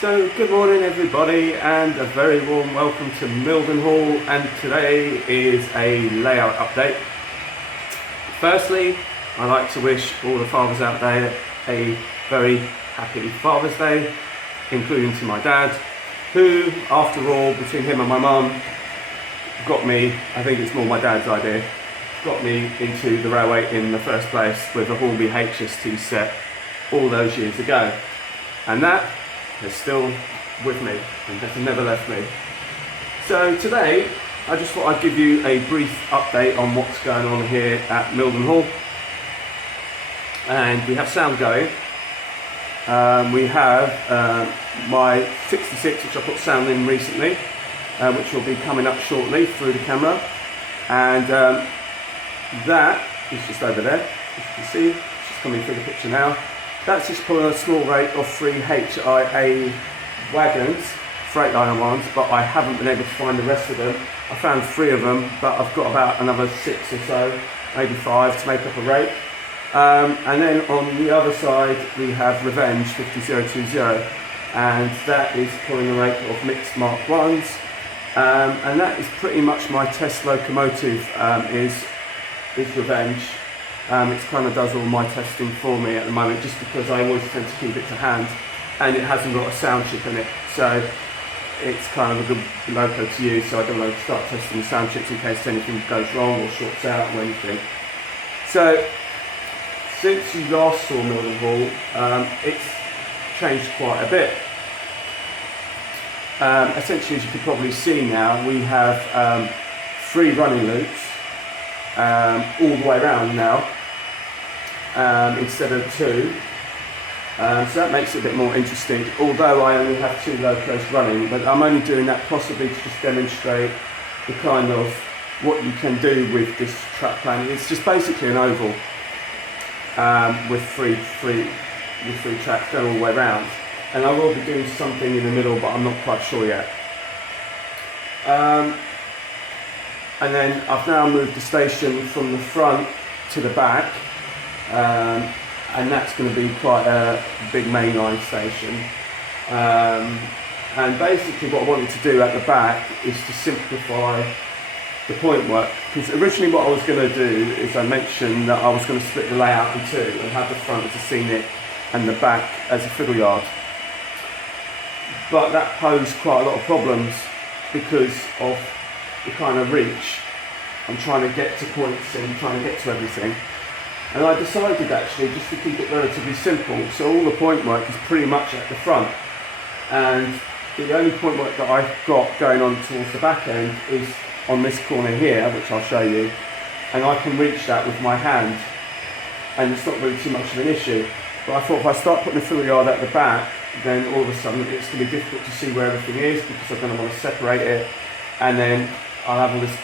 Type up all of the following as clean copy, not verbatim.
So good morning everybody, and a very warm welcome to Mildenhall, and today is a layout update. Firstly, I'd like to wish all the fathers out there a very happy Father's Day, including to my dad, who, after all, between him and my mum, got me, I think it's more my dad's idea, got me into the railway in the first place with a Hornby HST set all those years ago. And that is still with me and has never left me. So today I just thought I'd give you a brief update on what's going on here at Mildenhall. And we have sound going. We have my 66, which I put sound in recently, which will be coming up shortly through the camera, and that is just over there, as you can see. It's just coming through the picture now. That's just pulling a small rate of 3 HIA wagons, Freightliner ones, but I haven't been able to find the rest of them. I found 3 of them, but I've got about another 6 or so, maybe 5 to make up a rate. And then on the other side we have Revenge 50020, and that is pulling a rate of mixed Mark 1s, and that is pretty much my test locomotive, is Revenge. It kind of does all my testing for me at the moment, just because I always tend to keep it to hand, and it hasn't got a sound chip in it, so it's kind of a good loco to use. So I don't want to start testing the sound chips in case anything goes wrong or shorts out or anything. So since you last saw Mildenhall, it's changed quite a bit. Essentially, as you can probably see now, we have 3 running loops all the way around now, instead of 2. So that makes it a bit more interesting, although I only have 2 locos running, but I'm only doing that possibly to just demonstrate the kind of what you can do with this track plan. It's just basically an oval with three tracks going all the way around, and I will be doing something in the middle, but I'm not quite sure yet. And then I've now moved the station from the front to the back, and that's going to be quite a big mainline station. And basically what I wanted to do at the back is to simplify the point work, because originally what I was going to do is I mentioned that I was going to split the layout in 2 and have the front as a scenic and the back as a fiddle yard. But that posed quite a lot of problems because of the kind of reach. I'm trying to get to points and trying to get to everything. And I decided actually just to keep it relatively simple, so all the point work is pretty much at the front. And the only point work that I've got going on towards the back end is on this corner here, which I'll show you. And I can reach that with my hand, and it's not really too much of an issue. But I thought if I start putting the fiddle yard at the back, then all of a sudden it's going to be difficult to see where everything is, because I'm going to want to separate it, and then I'll have all this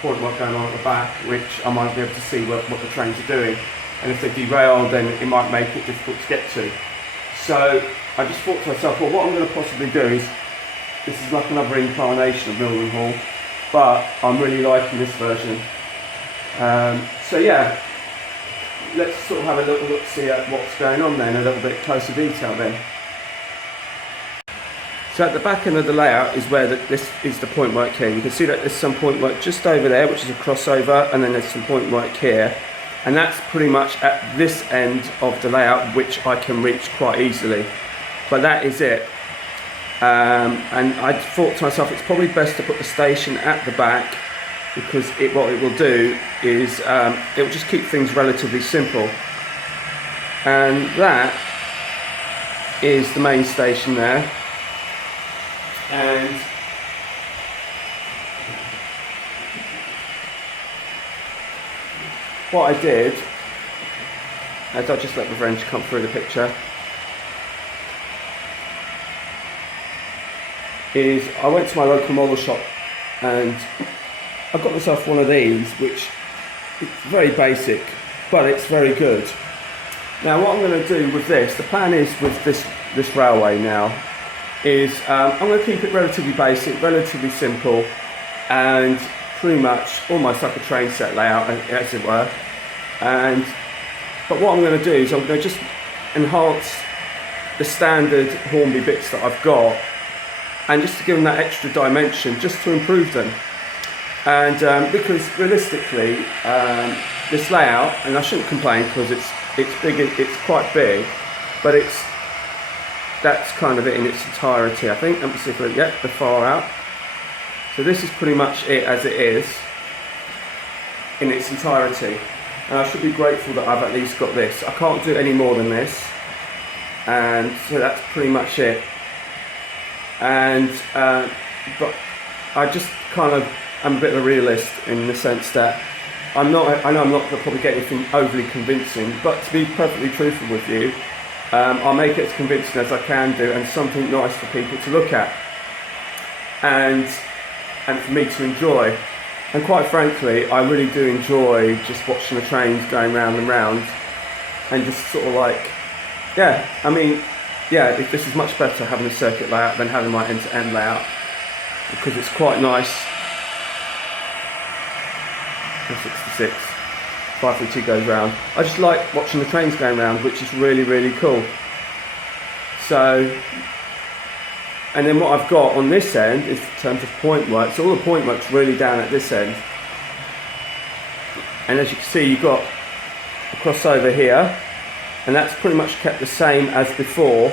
point work going on at the back, which I might be able to see what the trains are doing, and if they derail, then it might make it difficult to get to. So I just thought to myself, well, what I'm going to possibly do is, this is like another incarnation of Mildenhall, but I'm really liking this version. So yeah, let's sort of have a little look, see at what's going on then, a little bit closer detail then. So at the back end of the layout is where this is the point work here. You can see that there's some point work just over there, which is a crossover, and then there's some point work here. And that's pretty much at this end of the layout, which I can reach quite easily. But that is it. And I thought to myself, it's probably best to put the station at the back, because what it will do is it will just keep things relatively simple. And that is the main station there. And what I did, as I just let the Revenge come through the picture, is I went to my local model shop and I got myself one of these, which is very basic, but it's very good. Now what I'm going to do with this, the plan is with this railway now, is I'm going to keep it relatively basic, relatively simple, and pretty much almost like a train set layout, as it were. But what I'm going to do is I'm going to just enhance the standard Hornby bits that I've got, and just to give them that extra dimension, just to improve them. And because realistically, this layout, and I shouldn't complain because it's big, it's quite big, but that's kind of it in its entirety, I think. Let me see if the far out. So this is pretty much it as it is in its entirety. And I should be grateful that I've at least got this. I can't do any more than this. And so that's pretty much it. And but I just kind of am a bit of a realist in the sense that I know I'm not going to probably get anything overly convincing, but to be perfectly truthful with you, I'll make it as convincing as I can do, and something nice for people to look at and for me to enjoy. And quite frankly, I really do enjoy just watching the trains going round and round, and just sort of like, yeah, I mean, yeah, this is much better having a circuit layout than having my end-to-end layout, because it's quite nice. 66, 532 goes round. I just like watching the trains going round, which is really, really cool. So, and then what I've got on this end is in terms of point work. So all the point work's really down at this end. And as you can see, you've got a crossover here, and that's pretty much kept the same as before,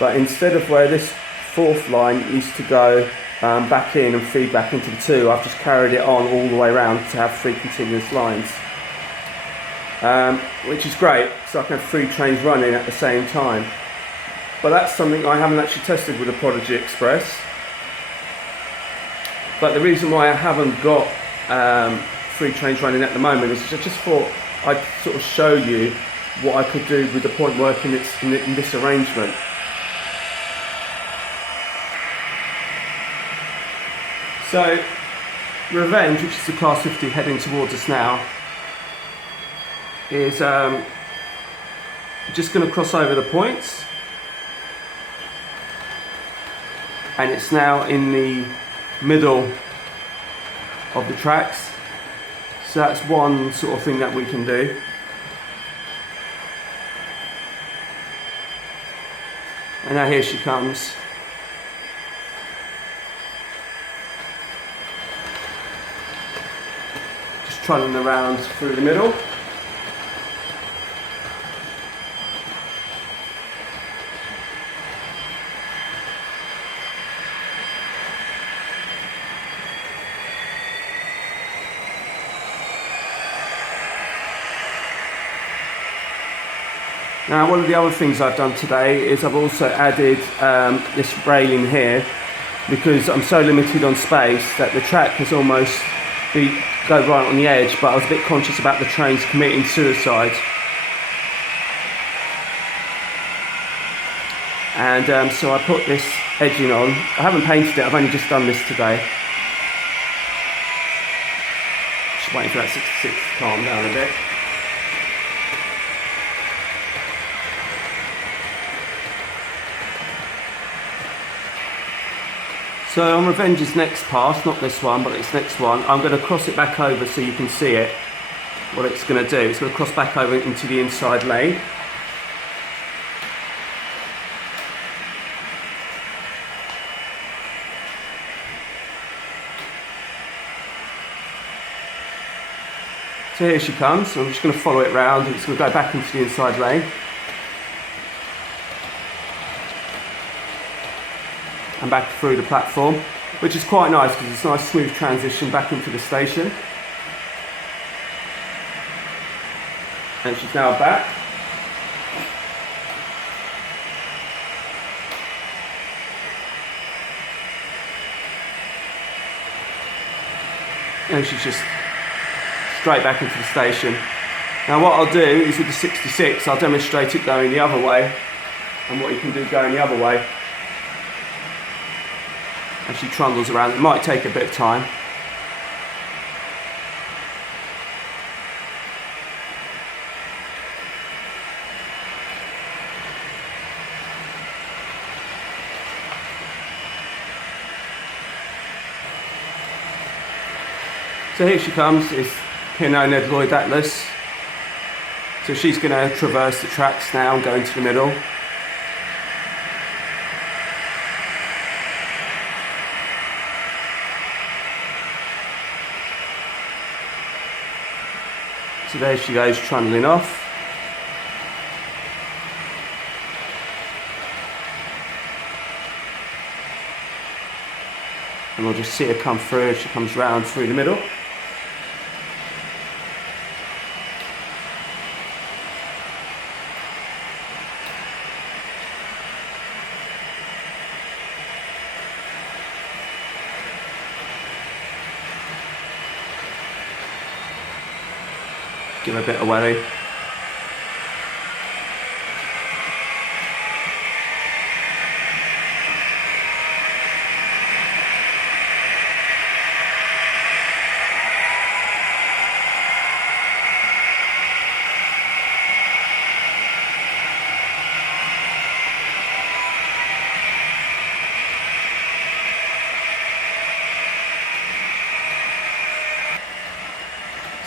but instead of where this fourth line used to go back in and feed back into the two, I've just carried it on all the way around to have 3 continuous lines, which is great, so I can have 3 trains running at the same time. But that's something I haven't actually tested with the Prodigy Express. But the reason why I haven't got 3 trains running at the moment is I just thought I'd sort of show you what I could do with the point work in this arrangement. So, Revenge, which is the Class 50 heading towards us now, is just going to cross over the points, and it's now in the middle of the tracks. So that's one sort of thing that we can do. And now here she comes. Just trotting around through the middle. Now, one of the other things I've done today is I've also added this railing here, because I'm so limited on space that the track has almost go right on the edge, but I was a bit conscious about the trains committing suicide. And so I put this edging on. I haven't painted it, I've only just done this today. Just waiting for that 66 to calm down a bit. So on Revenge's next pass, not this one, but its next one, I'm going to cross it back over so you can see it, what it's going to do. It's going to cross back over into the inside lane. So here she comes, so I'm just going to follow it round, and it's going to go back into the inside lane. And back through the platform, which is quite nice because it's a nice smooth transition back into the station. And she's now back. And she's just straight back into the station. Now what I'll do is with the 66, I'll demonstrate it going the other way and what you can do going the other way. And she trundles around. It might take a bit of time. So here she comes, it's P&O Ned Lloyd Atlas. So she's going to traverse the tracks now and go into the middle. So there she goes, trundling off. And we'll just see her come through as she comes round through the middle. Give her a bit of welly.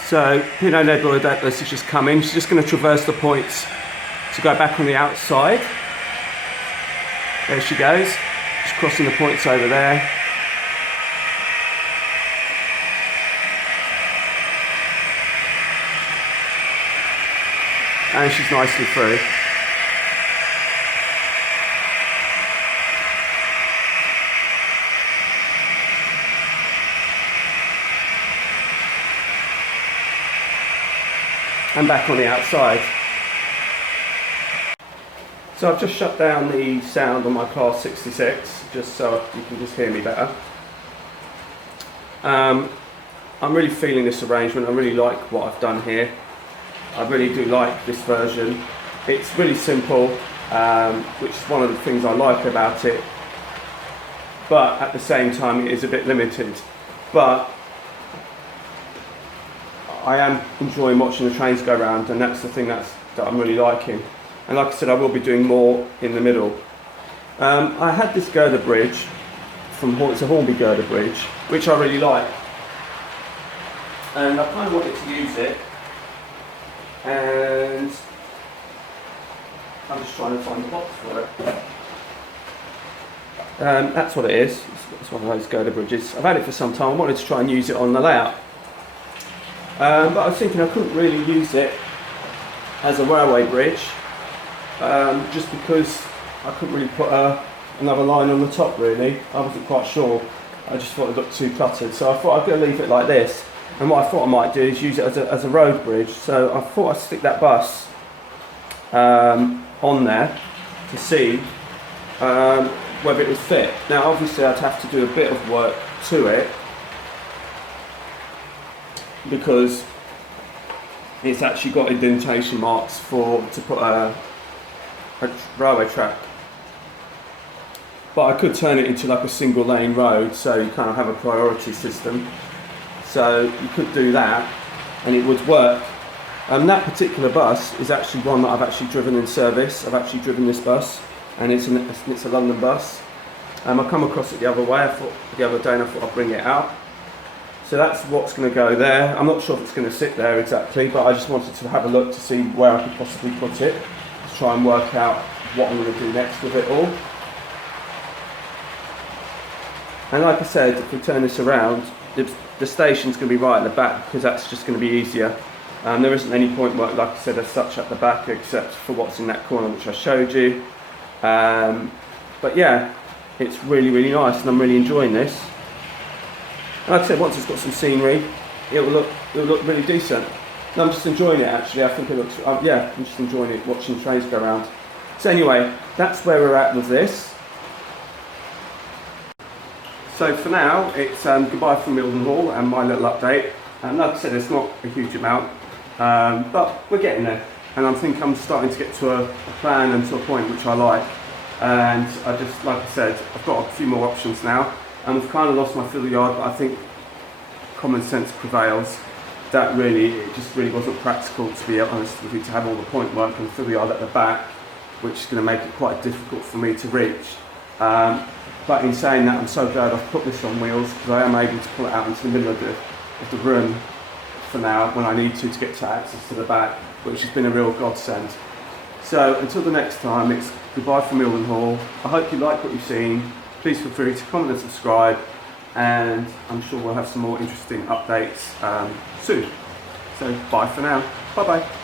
So Pinot Noir Adeptus is just coming. She's just going to traverse the points to go back on the outside. There she goes. She's crossing the points over there. And she's nicely through. And back on the outside. So I've just shut down the sound on my Class 66 just so you can just hear me better. I'm really feeling this arrangement. I really like what I've done here. I really do like this version. It's really simple, which is one of the things I like about it, but at the same time it is a bit limited. But I am enjoying watching the trains go around, and that's the thing that I'm really liking. And like I said, I will be doing more in the middle. I had this girder bridge it's a Hornby girder bridge, which I really like, and I kind of wanted to use it, and I'm just trying to find the box for it. That's what it is. It's one of those girder bridges. I've had it for some time. I wanted to try and use it on the layout. But I was thinking I couldn't really use it as a railway bridge, just because I couldn't really put another line on the top really. I wasn't quite sure. I just thought it looked too cluttered, so I thought I'd go leave it like this. And what I thought I might do is use it as a road bridge. So I thought I'd stick that bus on there to see whether it would fit. Now obviously I'd have to do a bit of work to it, because it's actually got indentation marks to put a railway track. But I could turn it into like a single lane road, so you kind of have a priority system. So you could do that and it would work. That particular bus is actually one that I've actually driven in service. I've actually driven this bus, and it's a London bus. I come across it the other day and I thought I'd bring it out. So that's what's going to go there. I'm not sure if it's going to sit there exactly, but I just wanted to have a look to see where I could possibly put it, to try and work out what I'm going to do next with it all. And like I said, if we turn this around, the station's going to be right at the back, because that's just going to be easier. There isn't any point work, like I said, as such at the back, except for what's in that corner which I showed you. But yeah, it's really, really nice, and I'm really enjoying this. Like I said, once it's got some scenery, it'll look really decent. And I'm just enjoying it actually. I think it looks, yeah, I'm just enjoying it, watching trains go around. So anyway, that's where we're at with this. So for now, it's goodbye from Mildenhall and my little update. Like I said, it's not a huge amount, but we're getting there. And I think I'm starting to get to a plan and to a point which I like. And I just, like I said, I've got a few more options now. And we've kind of lost my fiddle yard, but I think common sense prevails. That it just really wasn't practical, to be honest with you, to have all the point work and the fiddle yard at the back, which is going to make it quite difficult for me to reach. But in saying that, I'm so glad I've put this on wheels, because I am able to pull it out into the middle of the room for now when I need to get to access to the back, which has been a real godsend. So until the next time, it's goodbye from Mildenhall. I hope you like what you've seen. Please feel free to comment and subscribe, and I'm sure we'll have some more interesting updates soon. So bye for now. Bye bye.